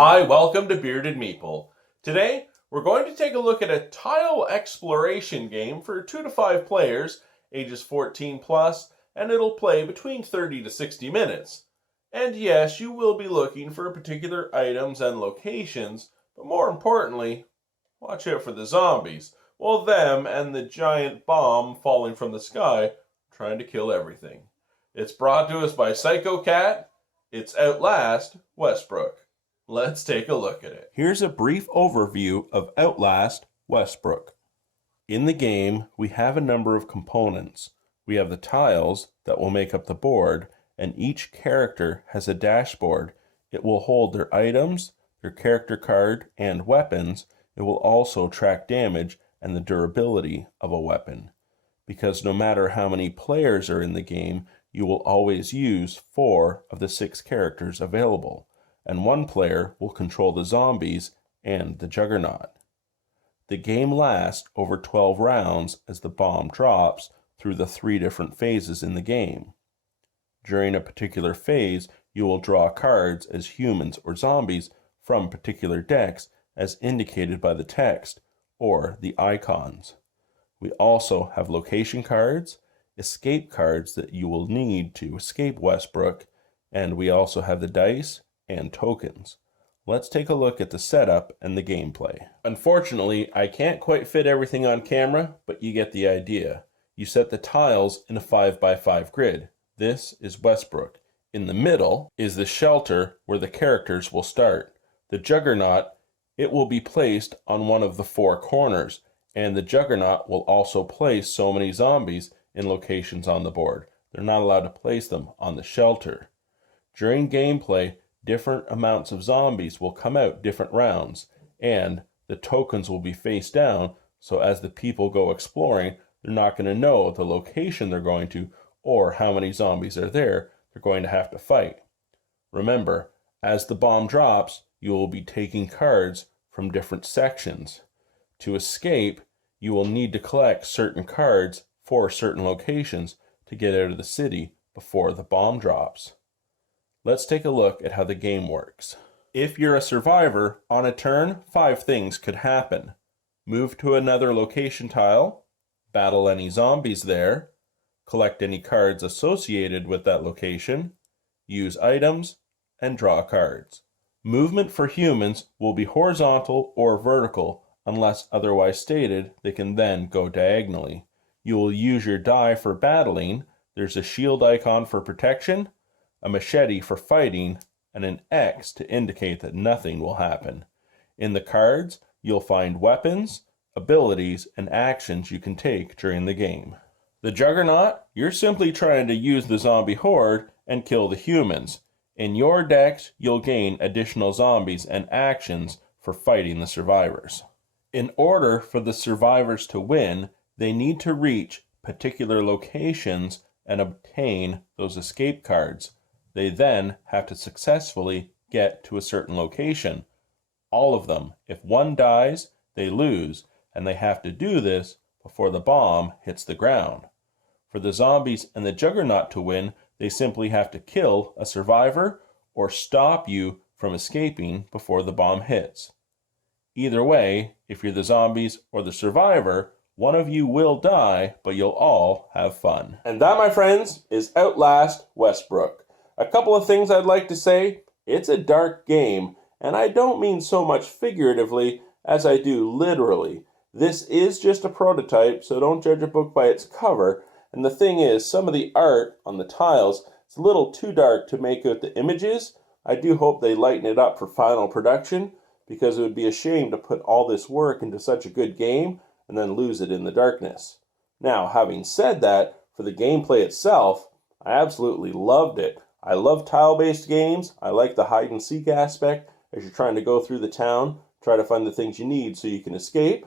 Hi, welcome to Bearded Meeple. Today, we're going to take a look at a tile exploration game for 2 to 5 players, ages 14 plus, and it'll play between 30 to 60 minutes. And yes, you will be looking for particular items and locations, but more importantly, watch out for the zombies. Well, them and the giant bomb falling from the sky trying to kill everything. It's brought to us by Psycho Cat. It's Outlast Westbrooke. Let's take a look at it. Here's a brief overview of Outlast Westbrooke. In the game, we have a number of components. We have the tiles that will make up the board, and each character has a dashboard. It will hold their items, their character card, and weapons. It will also track damage and the durability of a weapon. Because no matter how many players are in the game, you will always use 4 of the 6 characters available, and 1 player will control the zombies and the juggernaut. The game lasts over 12 rounds as the bomb drops through the 3 different phases in the game. During a particular phase, you will draw cards as humans or zombies from particular decks as indicated by the text or the icons. We also have location cards, escape cards that you will need to escape Westbrooke, and we also have the dice and tokens. Let's take a look at the setup and the gameplay. Unfortunately, I can't quite fit everything on camera, but you get the idea. You set the tiles in a 5x5 grid. This is Westbrooke. In the middle is the shelter where the characters will start. The juggernaut, it will be placed on one of the 4 corners, and the juggernaut will also place so many zombies in locations on the board. They're not allowed to place them on the shelter. During gameplay, different amounts of zombies will come out different rounds, and the tokens will be face down, so as the people go exploring, they're not going to know the location they're going to or how many zombies are there. They're going to have to fight. Remember, as the bomb drops, you will be taking cards from different sections. To escape, you will need to collect certain cards for certain locations to get out of the city before the bomb drops. Let's take a look at how the game works. If you're a survivor, on a turn, 5 things could happen. Move to another location tile, battle any zombies there, collect any cards associated with that location, use items, and draw cards. Movement for humans will be horizontal or vertical. Unless otherwise stated, they can then go diagonally. You will use your die for battling. There's a shield icon for protection, a machete for fighting, and an X to indicate that nothing will happen. In the cards, you'll find weapons, abilities, and actions you can take during the game. The Juggernaut, you're simply trying to use the zombie horde and kill the humans. In your decks, you'll gain additional zombies and actions for fighting the survivors. In order for the survivors to win, they need to reach particular locations and obtain those escape cards. They then have to successfully get to a certain location. All of them. If one dies, they lose, and they have to do this before the bomb hits the ground. For the zombies and the Juggernaut to win, they simply have to kill a survivor or stop you from escaping before the bomb hits. Either way, if you're the zombies or the survivor, one of you will die, but you'll all have fun. And that, my friends, is Outlast Westbrooke. A couple of things I'd like to say. It's a dark game, and I don't mean so much figuratively as I do literally. This is just a prototype, so don't judge a book by its cover. And the thing is, some of the art on the tiles is a little too dark to make out the images. I do hope they lighten it up for final production, because it would be a shame to put all this work into such a good game and then lose it in the darkness. Now, having said that, for the gameplay itself, I absolutely loved it. I love tile-based games. I like the hide-and-seek aspect as you're trying to go through the town, try to find the things you need so you can escape.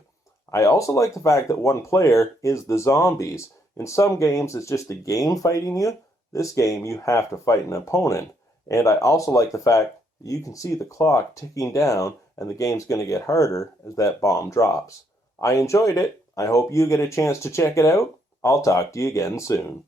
I also like the fact that one player is the zombies. In some games, it's just the game fighting you. This game, you have to fight an opponent. And I also like the fact that you can see the clock ticking down, and the game's going to get harder as that bomb drops. I enjoyed it. I hope you get a chance to check it out. I'll talk to you again soon.